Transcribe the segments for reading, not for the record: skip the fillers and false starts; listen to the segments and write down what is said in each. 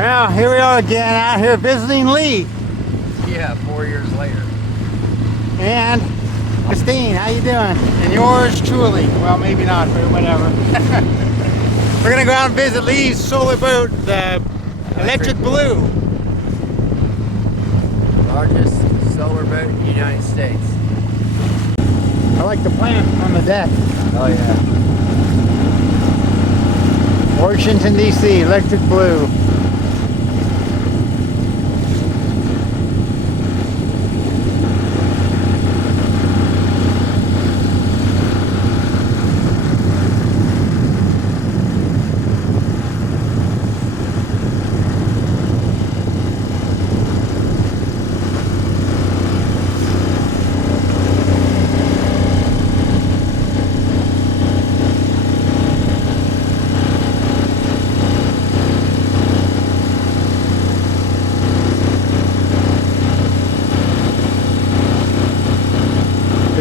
Well, here we are again out here visiting Lee. Yeah, 4 years later. And Christine, how you doing? And yours truly. Well, maybe not, but whatever. We're gonna go out and visit Lee's solar boat, the Electric Blue. Largest solar boat in the United States. I like the plant on the deck. Oh yeah. Washington, D.C., Electric Blue.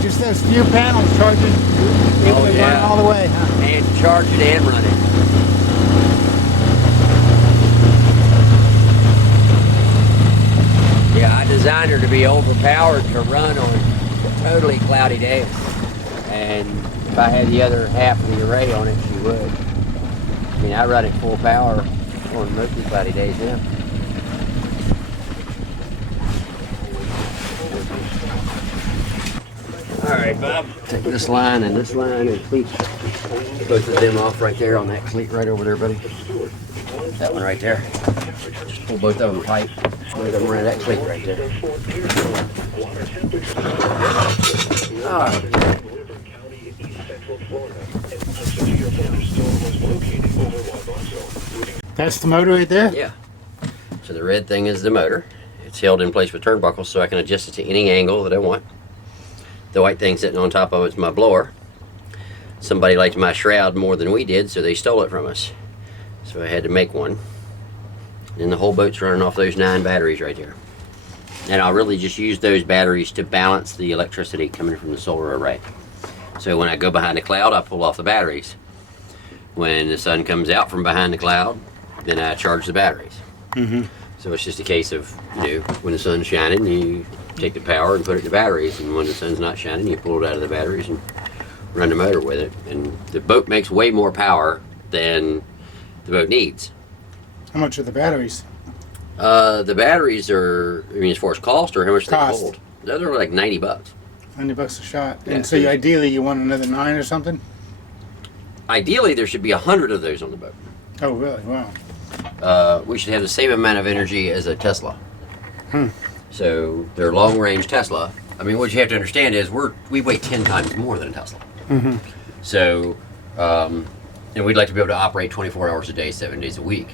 Just those few panels charging, able to run all the way, huh? And charge it and run it. Yeah, I designed her to be overpowered to run on totally cloudy days. And if I had the other half of the array on it, she would. I mean, I run it full power on mostly cloudy days now. All right, Bob. Take this line and cleat both of them off right there on that cleat right over there, buddy. That one right there. Just pull both of them tight. Both of them around that cleat right there. All right. That's the motor right there? Yeah. So the red thing is the motor. It's held in place with turnbuckles so I can adjust it to any angle that I want. The white thing sitting on top of it's my blower. Somebody liked my shroud more than we did, so they stole it from us. So I had to make one. And the whole boat's running off those 9 batteries right there. And I'll really just use those batteries to balance the electricity coming from the solar array. So when I go behind the cloud, I pull off the batteries. When the sun comes out from behind the cloud, then I charge the batteries. Mm-hmm. So it's just a case of, when the sun's shining, you take the power and put it in the batteries, and when the sun's not shining, you pull it out of the batteries and run the motor with it. And the boat makes way more power than the boat needs. How much are the batteries? The batteries are, as far as cost or how much Cost. they hold? Those are like $90. $90 a shot. Yeah, And so ideally you want another 9 or something? Ideally, there should be 100 of those on the boat. Oh, really? Wow. We should have the same amount of energy as a Tesla. Hmm. So they're long-range Tesla. What you have to understand is we weigh 10 times more than a Tesla. Mm-hmm. So, and we'd like to be able to operate 24 hours a day, 7 days a week.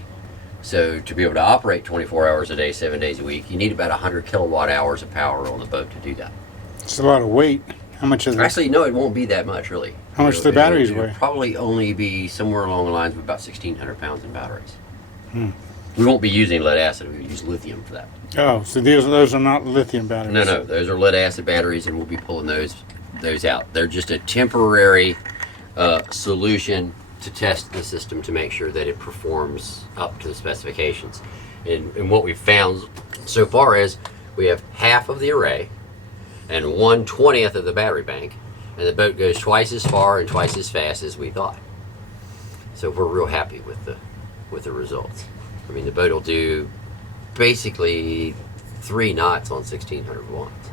So to be able to operate 24 hours a day, 7 days a week, you need about 100 kilowatt hours of power on the boat to do that. It's a lot of weight. How much is it? Actually, no, it won't be that much, really. How much do the batteries weigh? It'll probably only be somewhere along the lines of about 1,600 pounds in batteries. Hmm. We won't be using lead acid. We would use lithium for that. Oh, so those are not lithium batteries? No, those are lead acid batteries, and we'll be pulling those out. They're just a temporary solution to test the system to make sure that it performs up to the specifications. And what we've found so far is we have half of the array and 1/20th of the battery bank, and the boat goes twice as far and twice as fast as we thought. So we're real happy with the results. The boat will do basically 3 knots on 1,600 watts.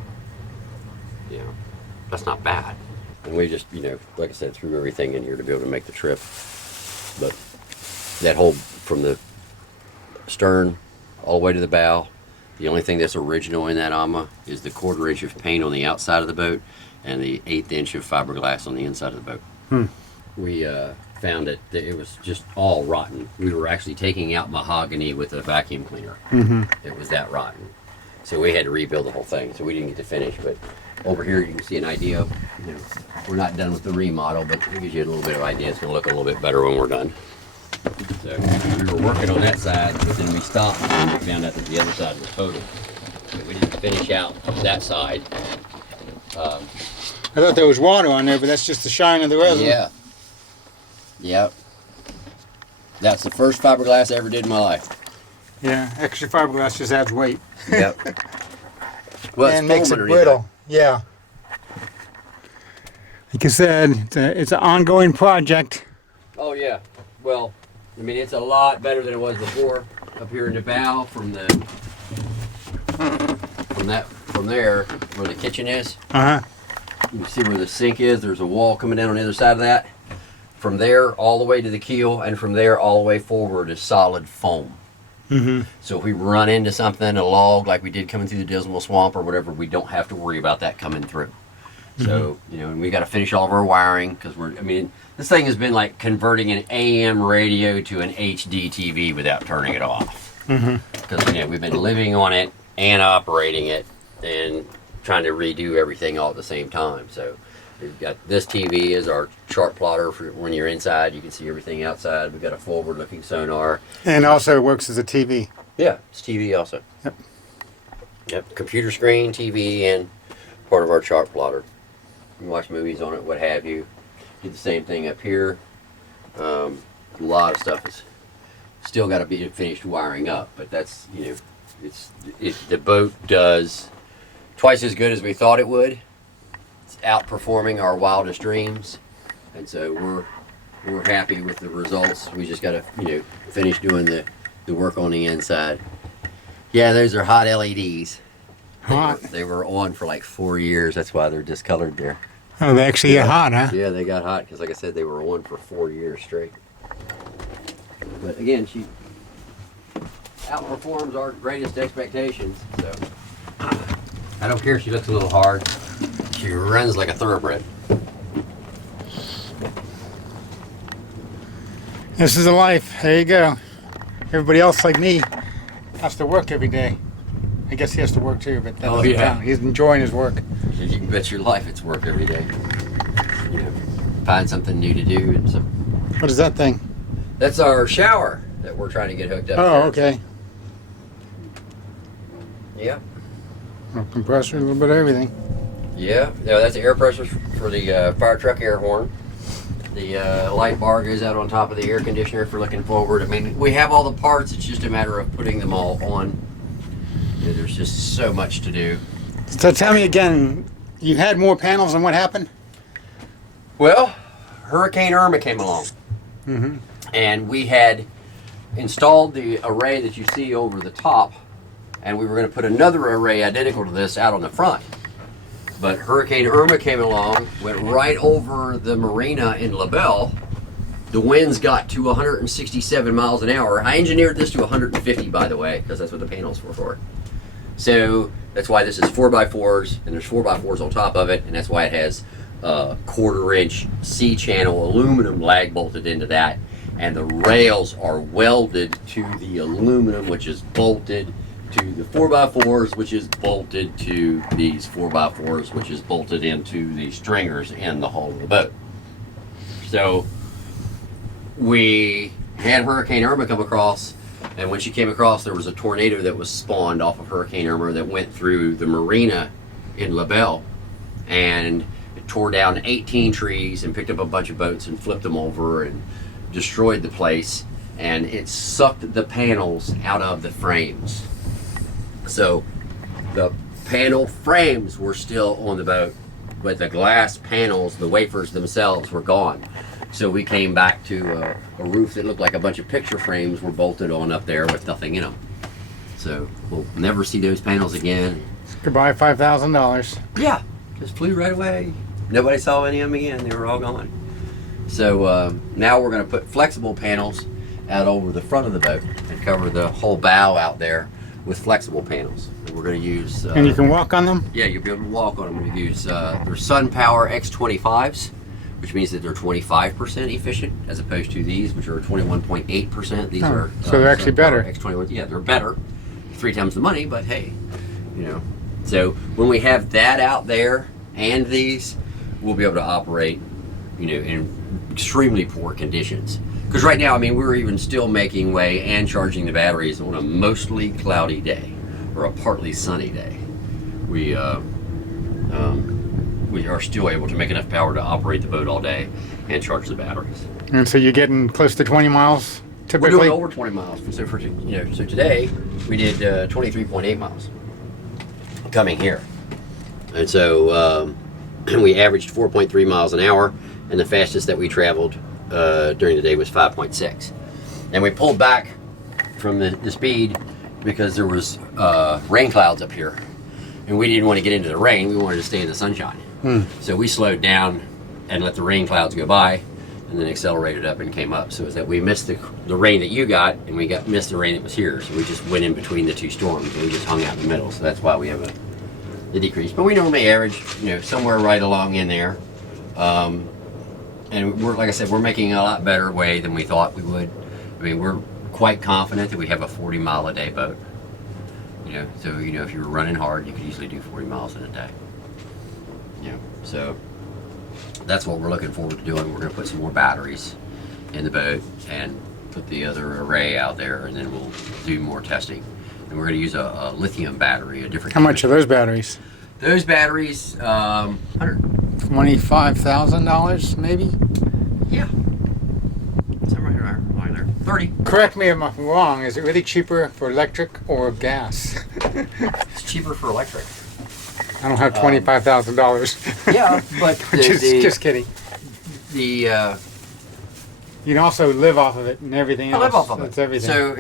That's not bad. And we just, like I said, threw everything in here to be able to make the trip. But that whole, from the stern all the way to the bow, the only thing that's original in that AMA is the 1/4 inch of paint on the outside of the boat and the 1/8 inch of fiberglass on the inside of the boat. Hmm. We found that it was just all rotten. We were actually taking out mahogany with a vacuum cleaner. Mm-hmm. It was that rotten. So we had to rebuild the whole thing. So we didn't get to finish, but over here you can see an idea of, we're not done with the remodel, but it gives you a little bit of idea. It's going to look a little bit better when we're done. So we were working on that side, but then we stopped and we found out that the other side was total. So we didn't finish out that side. I thought there was water on there, but that's just the shine of the resin. Yeah. Yep. That's the first fiberglass I ever did in my life. Yeah, extra fiberglass just adds weight. Yep. Well, And makes it brittle. Yeah. Like I said, it's an ongoing project. Oh yeah. Well, I mean it's a lot better than it was before. Up here in the bow from there where the kitchen is. Uh-huh. You see where the sink is? There's a wall coming down on the other side of that. From there all the way to the keel, and from there all the way forward is solid foam. Mm-hmm. So if we run into something, a log like we did coming through the Dismal Swamp or whatever, we don't have to worry about that coming through. So, you know, and we got to finish all of our wiring because this thing has been like converting an AM radio to an HD TV without turning it off. Because, you know, we've been living on it and operating it and trying to redo everything all at the same time. So we've got this TV as our chart plotter for when you're inside. You can see everything outside. We've got a forward-looking sonar. And also it works as a TV. Yeah, it's TV also. Yep, computer screen, TV, and part of our chart plotter. You can watch movies on it, what have you. Do the same thing up here. A lot of stuff is still got to be finished wiring up, but that's, you know, the boat does twice as good as we thought it would. It's outperforming our wildest dreams, and so we're happy with the results. We just got to, you know, finish doing the work on the inside. Yeah, those are hot LEDs. They were on for like 4 years. That's why they're discolored there. Oh, they actually get hot, huh? Yeah, they got hot because, like I said, they were on for 4 years straight. But again, she outperforms our greatest expectations. So I don't care if she looks a little hard. She runs like a thoroughbred. This is a life. There you go. Everybody else like me has to work every day. I guess he has to work too, but that doesn't count. He's enjoying his work. You can bet your life it's work every day. You know, find something new to do. And so. What is that thing? That's our shower that we're trying to get hooked up. Oh, okay. Yeah. A compressor, a little bit of everything. Yeah, that's the air pressure for the fire truck air horn. The light bar goes out on top of the air conditioner for looking forward. I mean, we have all the parts. It's just a matter of putting them all on. You know, there's just so much to do. So tell me again, you had more panels and what happened? Well, Hurricane Irma came along. And we had installed the array that you see over the top, and we were going to put another array identical to this out on the front. But Hurricane Irma came along, went right over the marina in LaBelle. The winds got to 167 miles an hour. I engineered this to 150, by the way, because that's what the panels were for. So that's why this is 4x4s, and there's 4x4s on top of it, and that's why it has a 1/4-inch C-channel aluminum lag bolted into that, and the rails are welded to the aluminum, which is bolted to the 4x4s, which is bolted to these 4x4s, which is bolted into the stringers in the hull of the boat. So we had Hurricane Irma come across, and when she came across, there was a tornado that was spawned off of Hurricane Irma that went through the marina in LaBelle, and it tore down 18 trees and picked up a bunch of boats and flipped them over and destroyed the place, and it sucked the panels out of the frames. So the panel frames were still on the boat, but the glass panels, the wafers themselves, were gone. So we came back to a roof that looked like a bunch of picture frames were bolted on up there with nothing in them. So we'll never see those panels again. Goodbye, $5,000. Yeah, just flew right away. Nobody saw any of them again. They were all gone. So now we're going to put flexible panels out over the front of the boat and cover the whole bow out there with flexible panels. And we're going to use... and you can walk on them? Yeah, you'll be able to walk on them. We use their Sun Power X25s, which means that they're 25% efficient, as opposed to these, which are 21.8%. These are... so they're actually better. X21, yeah, they're better. 3 times the money, but hey, you know. So when we have that out there and these, we'll be able to operate, you know, in extremely poor conditions. Because right now, I mean, we're even still making way and charging the batteries on a mostly cloudy day or a partly sunny day. We are still able to make enough power to operate the boat all day and charge the batteries. And so you're getting close to 20 miles We're typically? doing over 20 miles. So for so today we did 23.8 miles coming here, and so we averaged 4.3 miles an hour, and the fastest that we traveled during the day was 5.6. And we pulled back from the speed because there was rain clouds up here, and we didn't want to get into the rain. We wanted to stay in the sunshine. So we slowed down and let the rain clouds go by, and then accelerated up and came up. So it was that we missed the rain that you got, and we missed the rain that was here. So we just went in between the two storms, and we just hung out in the middle. So that's why we have the decrease. But we normally average, somewhere right along in there. And we're, like I said, we're making a lot better way than we thought we would. I mean, we're quite confident that we have a 40-mile-a-day boat. So if you were running hard, you could easily do 40 miles in a day. So that's what we're looking forward to doing. We're going to put some more batteries in the boat and put the other array out there, and then we'll do more testing. And we're going to use a lithium battery, a different. How much are those batteries? Those batteries, $25,000 maybe? Yeah. Somewhere right there. 30. Correct me if I'm wrong. Is it really cheaper for electric or gas? It's cheaper for electric. I don't have $25,000. Yeah, but just kidding. The You can also live off of it and everything else. I live off of That's it. everything. So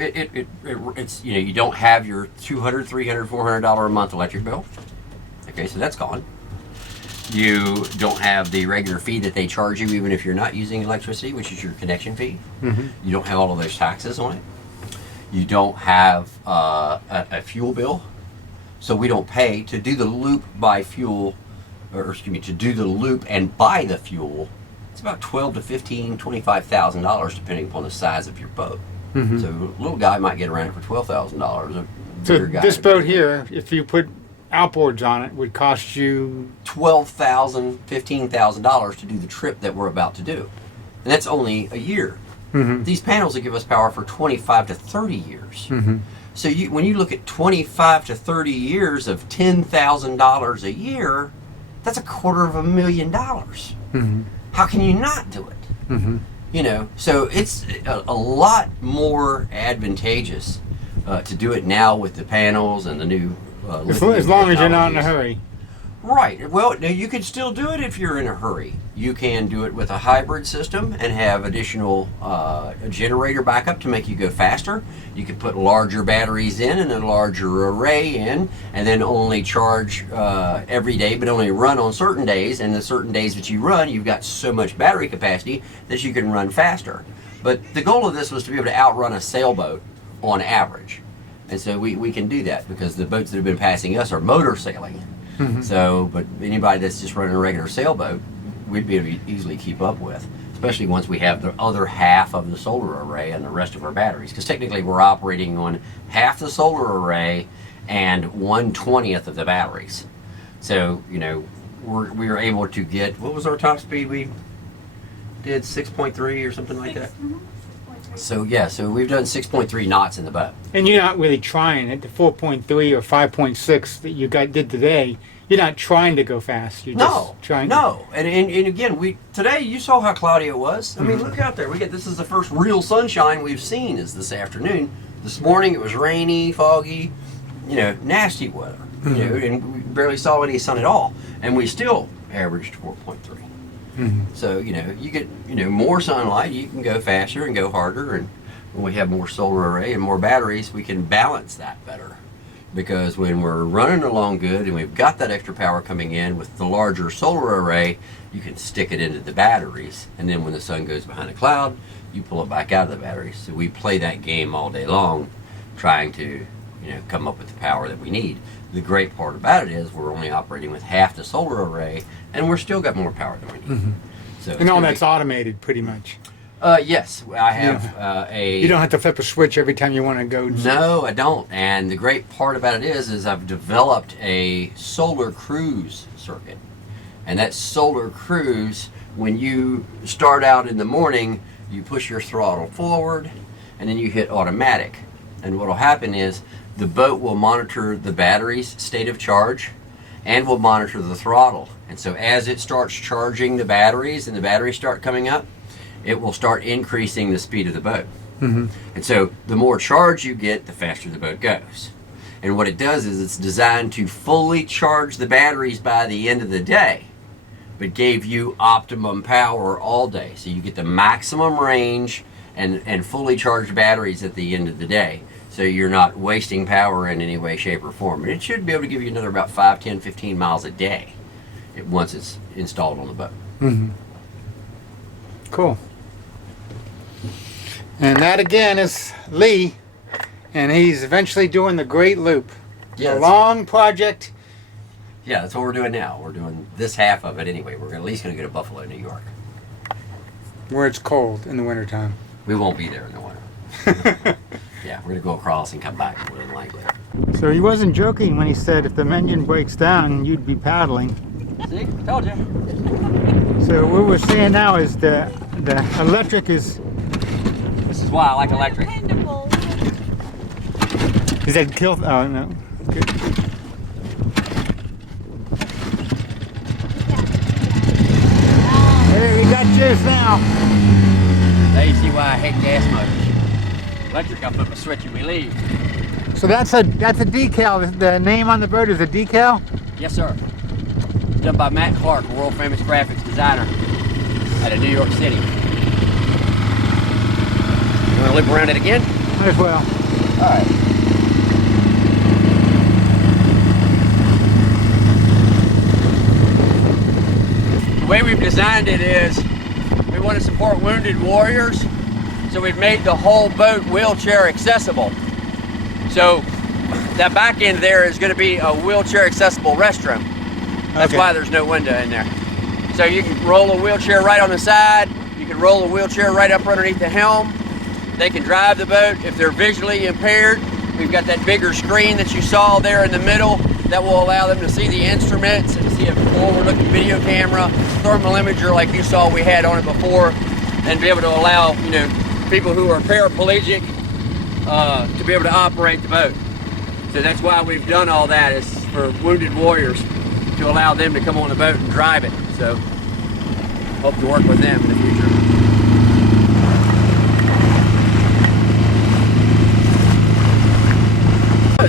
it's you don't have your $200, $300, $400 a month electric bill. Okay, so that's gone. You don't have the regular fee that they charge you even if you're not using electricity, which is your connection fee. Mm-hmm. You don't have all of those taxes on it. You don't have a fuel bill. So we don't pay to do the loop by fuel, to do the loop and buy the fuel. It's about $12,000 to $15,000, $25,000 depending upon the size of your boat. Mm-hmm. So a little guy might get around it for $12,000. So this boat here, if you put outboards on it, would cost you $12,000, $15,000 to do the trip that we're about to do, and that's only a year. Mm-hmm. These panels will give us power for 25 to 30 years. Mm-hmm. So when you look at 25 to 30 years of $10,000 a year, that's $250,000. Mm-hmm. How can you not do it? Mm-hmm. So it's a lot more advantageous to do it now with the panels and the new as long as you're not in a hurry. Right. Well, now you can still do it if you're in a hurry. You can do it with a hybrid system and have additional generator backup to make you go faster. You can put larger batteries in and a larger array in, and then only charge every day, but only run on certain days. And the certain days that you run, you've got so much battery capacity that you can run faster. But the goal of this was to be able to outrun a sailboat on average. And so we can do that because the boats that have been passing us are motor sailing. Mm-hmm. So, but anybody that's just running a regular sailboat, we'd be able to easily keep up with, especially once we have the other half of the solar array and the rest of our batteries. Because technically we're operating on half the solar array and 1/20th of the batteries. So, we were able to get, what was our top speed? We did 6.3 or something like that. Mm-hmm. So we've done 6.3 knots in the boat. And you're not really trying at the 4.3 or 5.6 that you did today. You're not trying to go fast. You're just trying. No. And again, today you saw how cloudy it was. I mean, look out there. This is the first real sunshine we've seen is this afternoon. This morning it was rainy, foggy, nasty weather. And we barely saw any sun at all. And we still averaged 4.3. Mm-hmm. So, you get, more sunlight, you can go faster and go harder. And when we have more solar array and more batteries, we can balance that better. Because when we're running along good and we've got that extra power coming in with the larger solar array, you can stick it into the batteries. And then when the sun goes behind a cloud, you pull it back out of the batteries. So we play that game all day long, trying to, come up with the power that we need. The great part about it is we're only operating with half the solar array, and we're still got more power than we need. Mm-hmm. So And all that's automated pretty much. Yes, I have You don't have to flip a switch every time you want to go. No, I don't. And the great part about it is I've developed a solar cruise circuit. And that solar cruise, when you start out in the morning, you push your throttle forward, and then you hit automatic. And what will happen is the boat will monitor the battery's state of charge and will monitor the throttle. And so as it starts charging the batteries and the batteries start coming up, it will start increasing the speed of the boat. Mm-hmm. And so the more charge you get, the faster the boat goes. And what it does is it's designed to fully charge the batteries by the end of the day, but gave you optimum power all day. So you get the maximum range and fully charged batteries at the end of the day. So you're not wasting power in any way, shape, or form. And it should be able to give you another about 5, 10, 15 miles a day once it's installed on the boat. Mm-hmm. Cool. And that again is Lee, and he's eventually doing the Great Loop. Yeah, a long project. Yeah, that's what we're doing now. We're doing this half of it anyway. We're at least going to go to Buffalo, New York. Where it's cold in the wintertime. We won't be there in the winter. Yeah, we're going to go across and come back more than likely. So he wasn't joking when he said if the engine breaks down, you'd be paddling. See? Told you. So what we're saying now is the electric is... This is why I like electric. Is that kill? Oh, no. Good. Hey, we got juice now. Now you see why I hate gas motors. Electric, I'll flip a switch and we leave. So that's a decal. The name on the boat is a decal? Yes, sir. Done by Matt Clark, a world famous graphics designer out of New York City. You want to loop around it again? Might as well. All right. The way we've designed it is we want to support wounded warriors, so we've made the whole boat wheelchair accessible. So that back end there is going to be a wheelchair accessible restroom. That's Okay. why there's no window in there. So you can roll a wheelchair right on the side, you can roll a wheelchair right up underneath the helm. They can drive the boat if they're visually impaired. We've got that bigger screen that you saw there in the middle that will allow them to see the instruments and see a forward-looking video camera, thermal imager like you saw we had on it before, and be able to allow, you know, people who are paraplegic to be able to operate the boat. So that's why we've done all that, is for wounded warriors, to allow them to come on the boat and drive it. So hope to work with them in the future.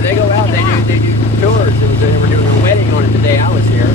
They go out, they do tours. They were doing a wedding on it the day I was here.